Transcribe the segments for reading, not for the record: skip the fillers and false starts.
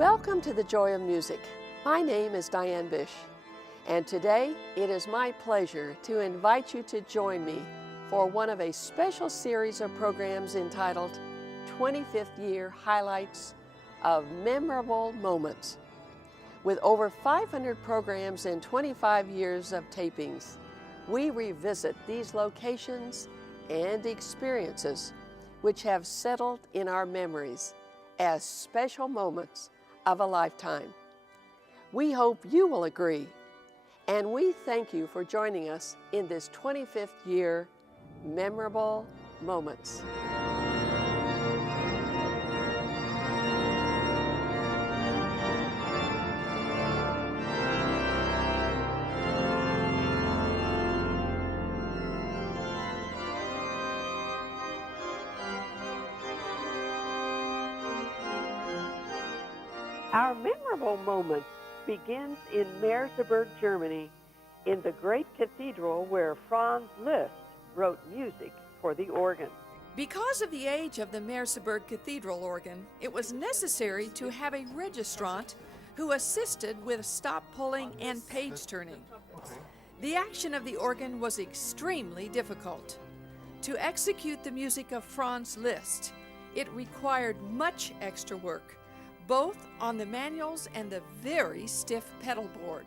Welcome to the Joy of Music. My name is Diane Bish, and today it is my pleasure to invite you to join me for one of a special series of programs entitled 25th Year Highlights of Memorable Moments. With over 500 programs and 25 years of tapings, we revisit these locations and experiences which have settled in our memories as special moments of a lifetime. We hope you will agree, and we thank you for joining us in this 25th year Memorable Moments. Our memorable moment begins in Meresburg, Germany, in the great cathedral where Franz Liszt wrote music for the organ. Because of the age of the Meresburg Cathedral organ, it was necessary to have a registrant who assisted with stop pulling and page turning. The action of the organ was extremely difficult. To execute the music of Franz Liszt, it required much extra work, both on the manuals and the very stiff pedal board.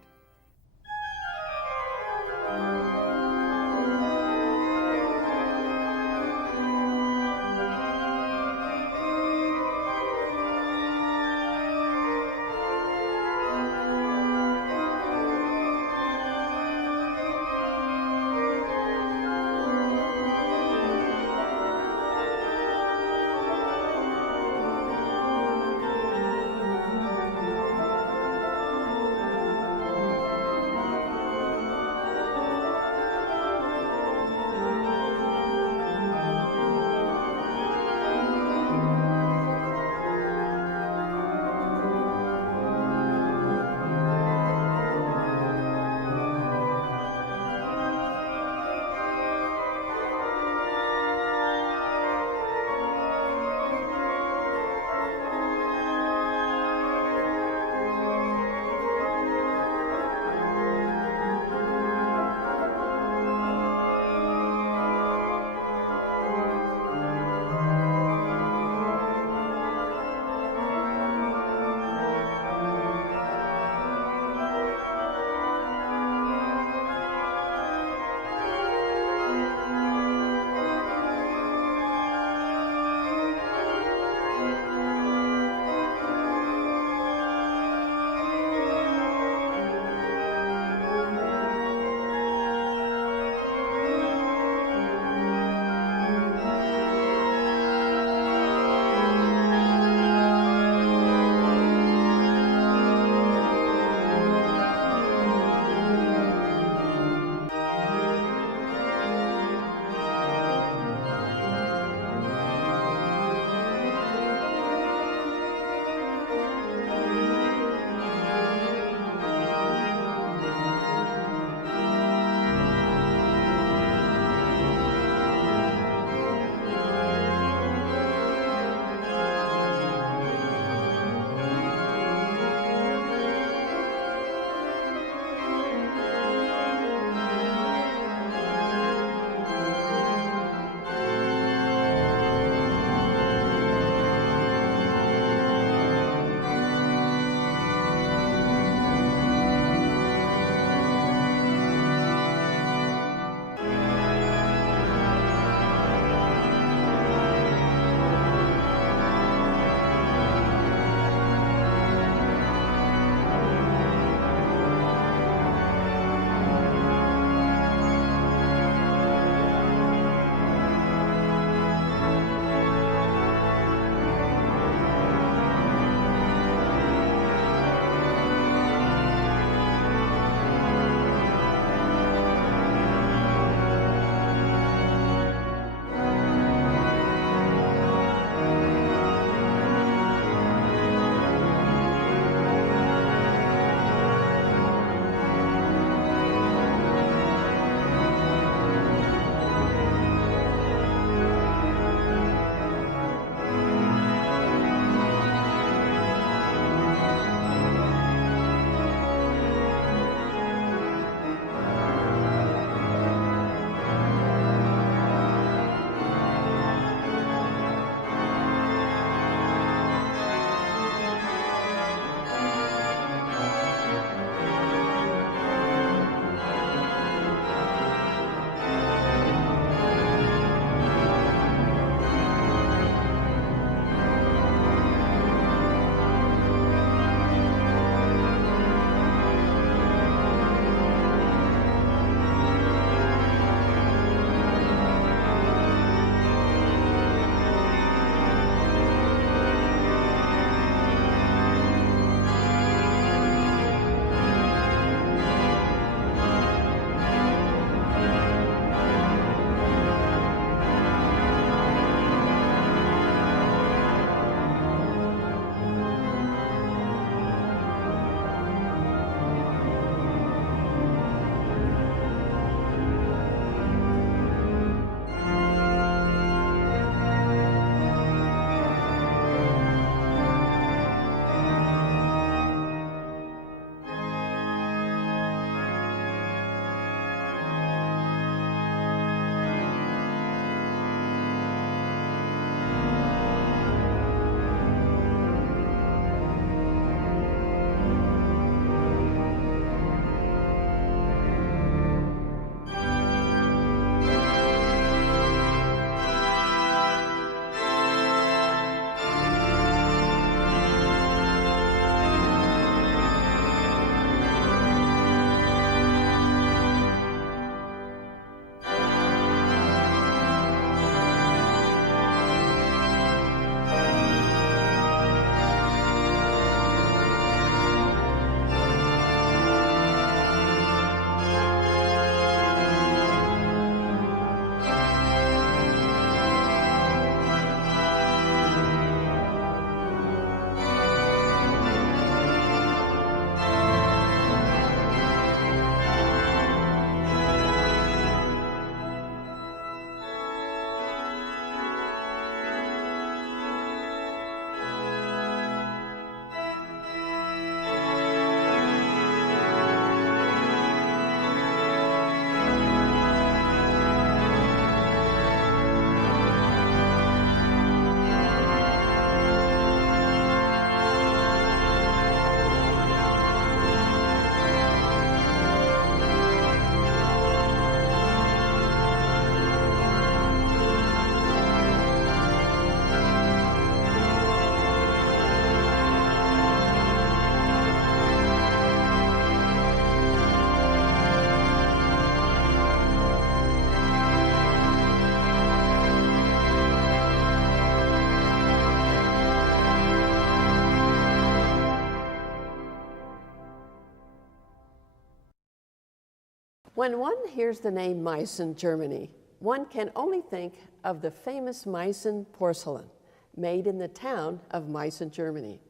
When one hears the name Meissen, Germany, one can only think of the famous Meissen porcelain made in the town of Meissen, Germany.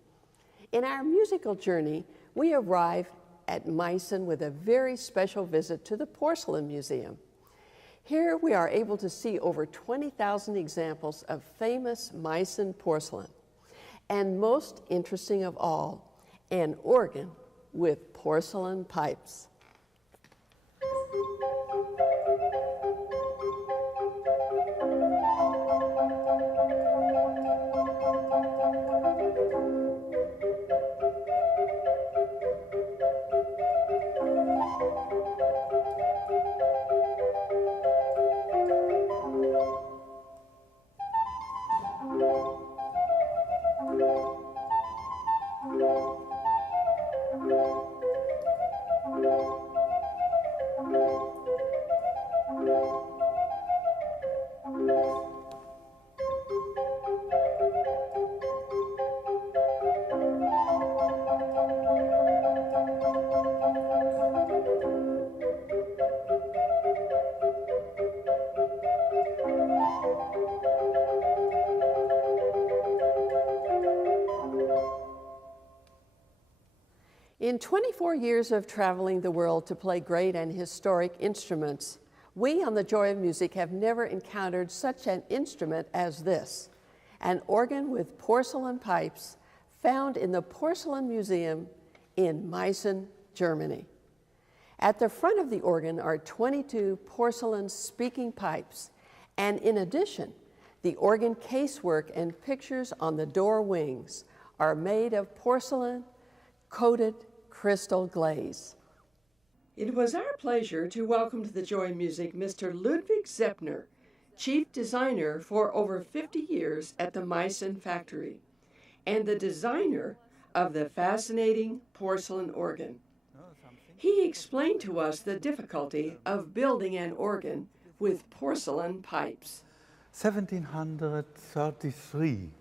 In our musical journey, we arrive at Meissen with a very special visit to the Porcelain Museum. Here we are able to see over 20,000 examples of famous Meissen porcelain. And most interesting of all, an organ with porcelain pipes. In 24 years of traveling the world to play great and historic instruments, we on The Joy of Music have never encountered such an instrument as this, an organ with porcelain pipes found in the Porcelain Museum in Meissen, Germany. At the front of the organ are 22 porcelain speaking pipes, and in addition, the organ casework and pictures on the door wings are made of porcelain coated crystal glaze. It was our pleasure to welcome to The Joy of Music Mr. Ludwig Zeppner, chief designer for over 50 years at the Meissen factory, and the designer of the fascinating porcelain organ. He explained to us the difficulty of building an organ with porcelain pipes. 1733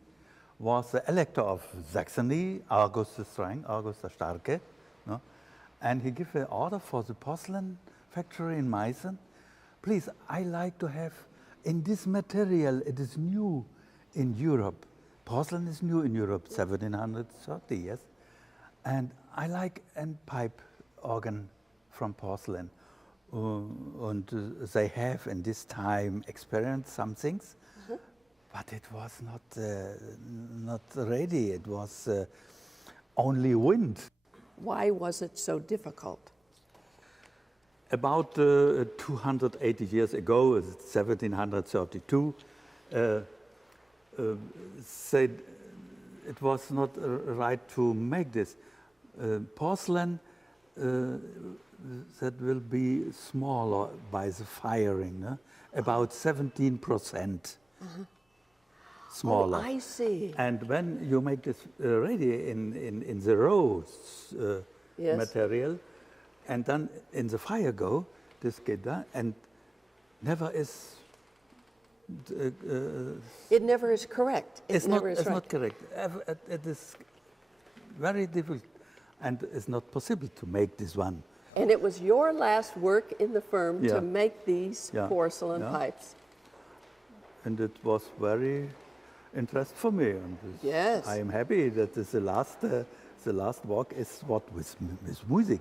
was the Elector of Saxony, August the Strong, August the Starke, no? And he gave an order for the porcelain factory in Meissen. Please, I like to have in this material, it is new in Europe. Porcelain is new in Europe, 1730, yes. And I like a pipe organ from porcelain. And they have in this time experienced some things, but it was not ready. It was only wind. Why was it so difficult? About 280 years ago, 1732, said it was not right to make this. Porcelain that will be smaller by the firing, about 17%. Smaller. Oh, I see. And when you make this ready in the rose Yes. material, and then in the fire go, this get done, and never is. It never is correct. It's not correct. It is very difficult, and it's not possible to make this one. And it was your last work in the firm Yeah. to make these Yeah. porcelain Yeah. pipes. And it was very interesting for me. And Yes. I am happy that the last work is what with music.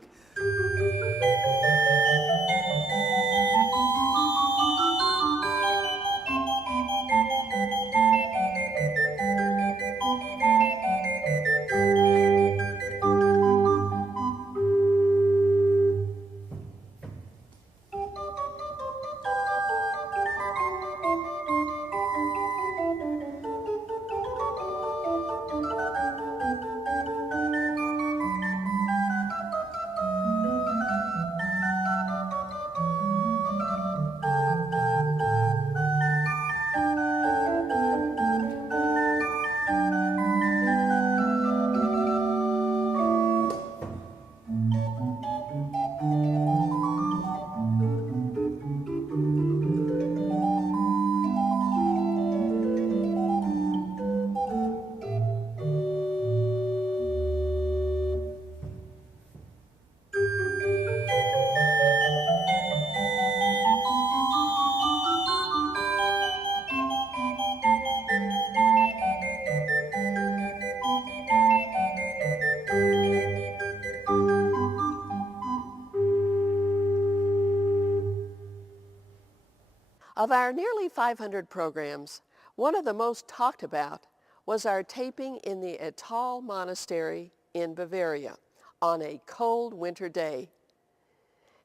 Of our nearly 500 programs, one of the most talked about was our taping in the Ettal Monastery in Bavaria on a cold winter day.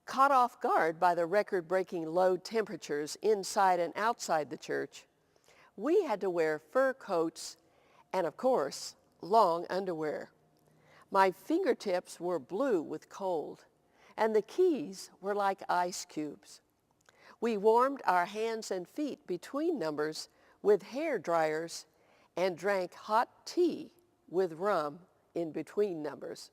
Caught off guard by the record-breaking low temperatures inside and outside the church, we had to wear fur coats and, of course, long underwear. My fingertips were blue with cold, and the keys were like ice cubes. We warmed our hands and feet between numbers with hair dryers and drank hot tea with rum in between numbers.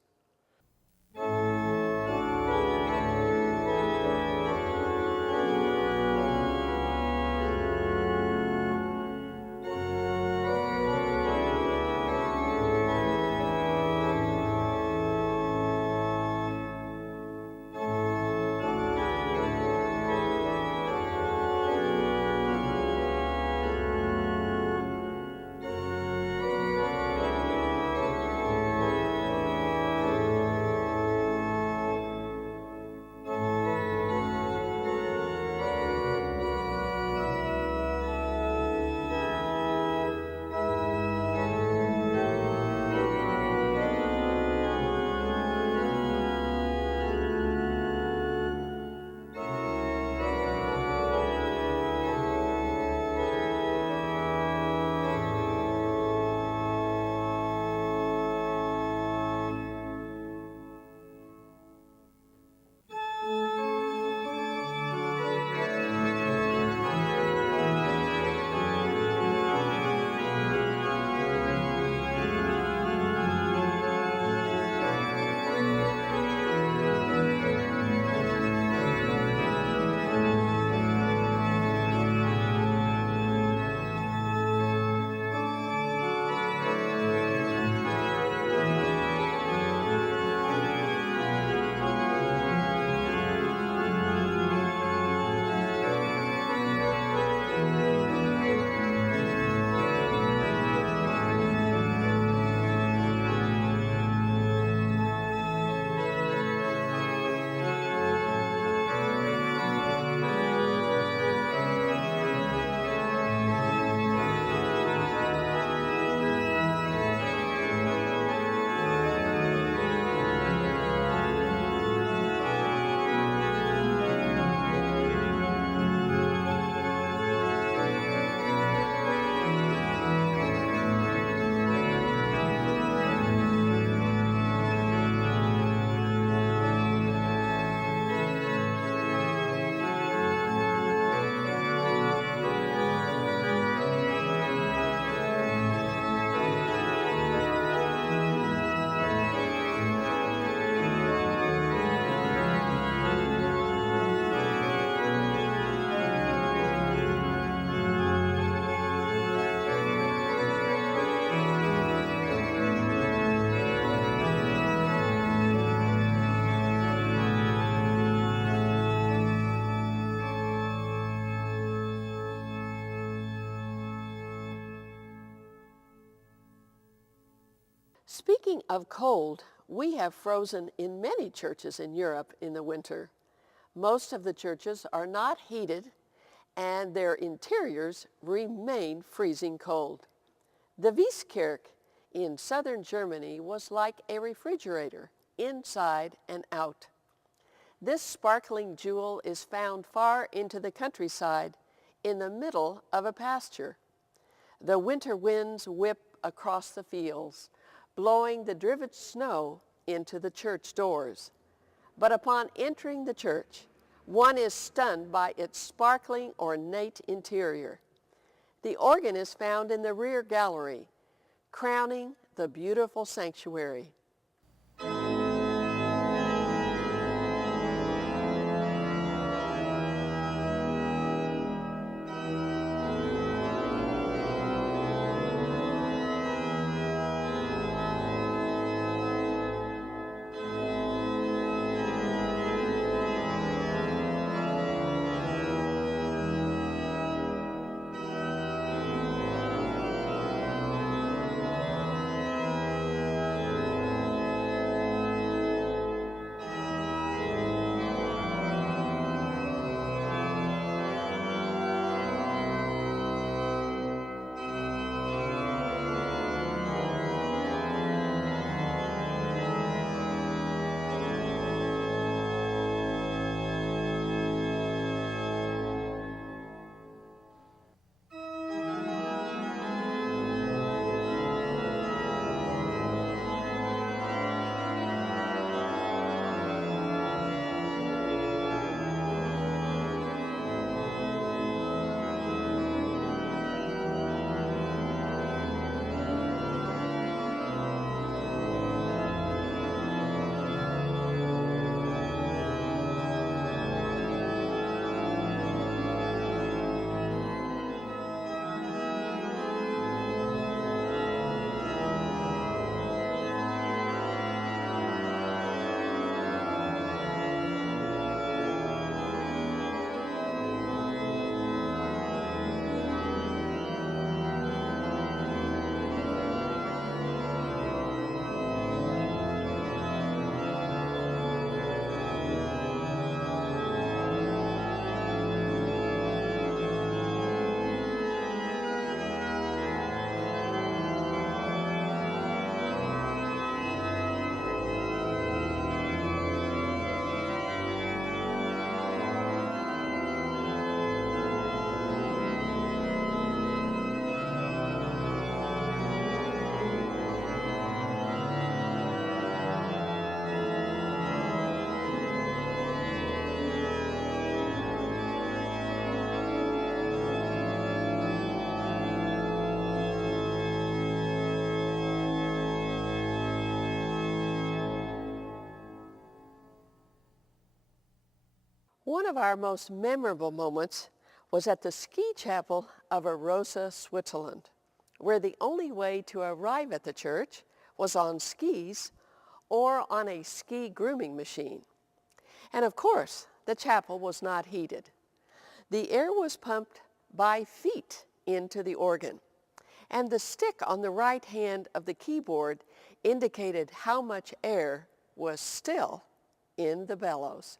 Speaking of cold, we have frozen in many churches in Europe in the winter. Most of the churches are not heated and their interiors remain freezing cold. The Weiskirche in southern Germany was like a refrigerator, inside and out. This sparkling jewel is found far into the countryside in the middle of a pasture. The winter winds whip across the fields, blowing the driven snow into the church doors. But upon entering the church, one is stunned by its sparkling, ornate interior. The organ is found in the rear gallery, crowning the beautiful sanctuary. One of our most memorable moments was at the ski chapel of Arosa, Switzerland, where the only way to arrive at the church was on skis or on a ski grooming machine. And of course, the chapel was not heated. The air was pumped by feet into the organ, and the stick on the right hand of the keyboard indicated how much air was still in the bellows.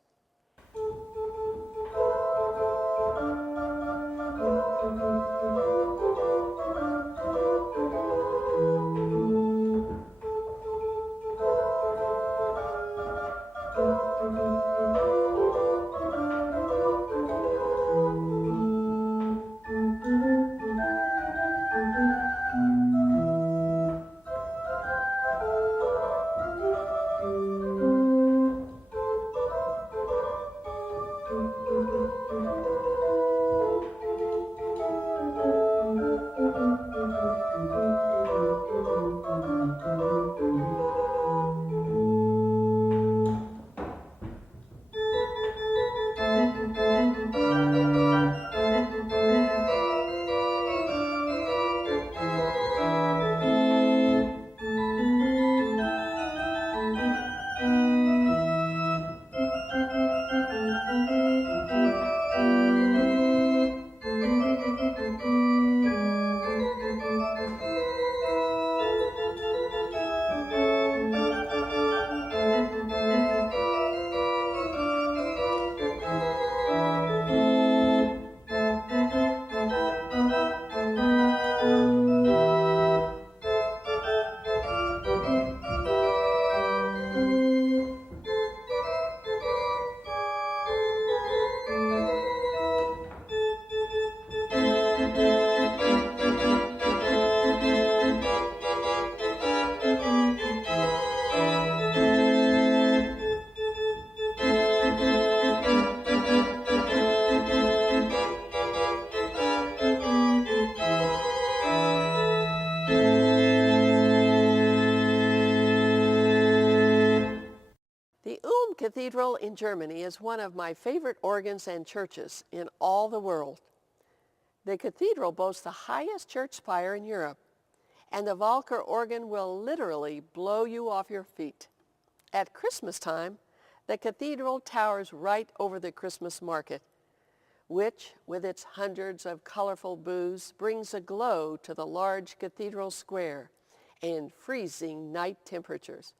The Ulm Cathedral in Germany is one of my favorite organs and churches in all the world. The cathedral boasts the highest church spire in Europe, and the Walker organ will literally blow you off your feet. At Christmas time, the cathedral towers right over the Christmas market, which, with its hundreds of colorful booths, brings a glow to the large cathedral square in freezing night temperatures.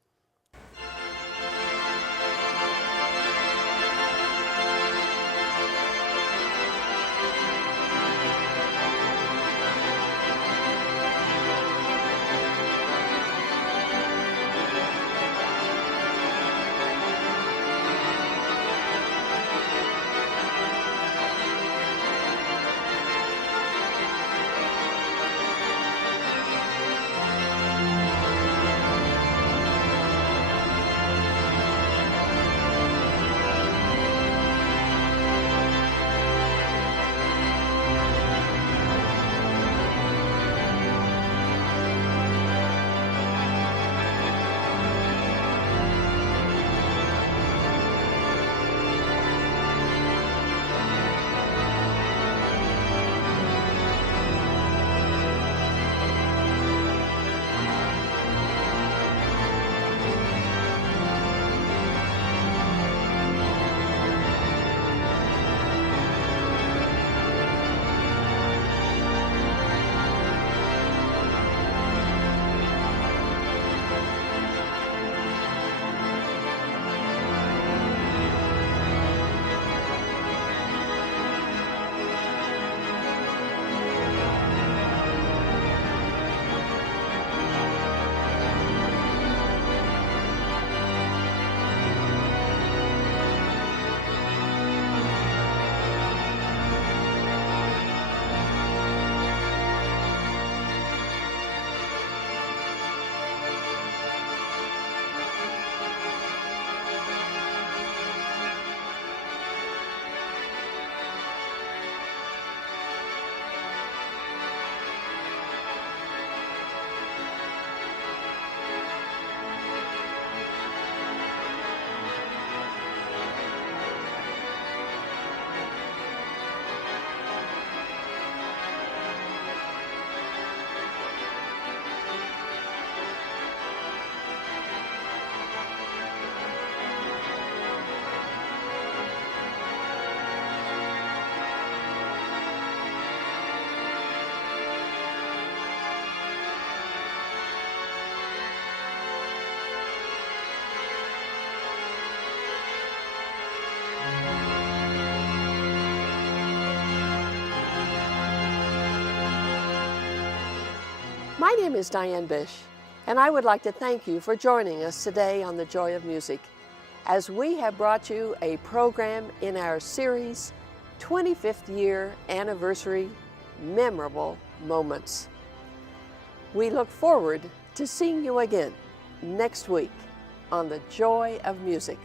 My name is Diane Bish, and I would like to thank you for joining us today on The Joy of Music, as we have brought you a program in our series, 25th Year Anniversary Memorable Moments. We look forward to seeing you again next week on The Joy of Music.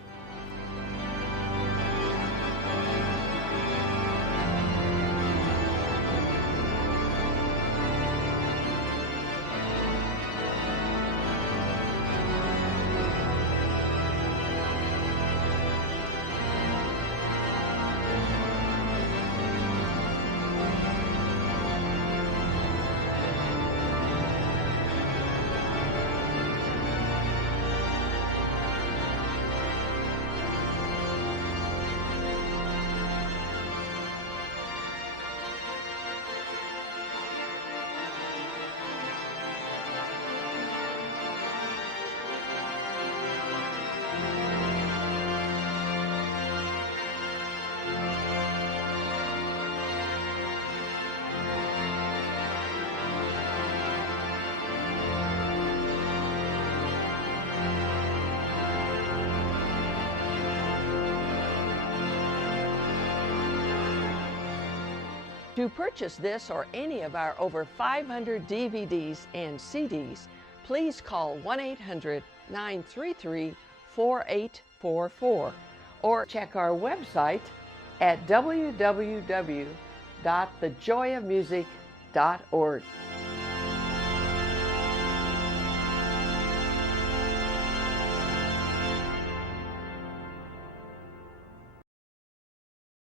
To purchase this or any of our over 500 DVDs and CDs, please call 1-800-933-4844 or check our website at www.thejoyofmusic.org.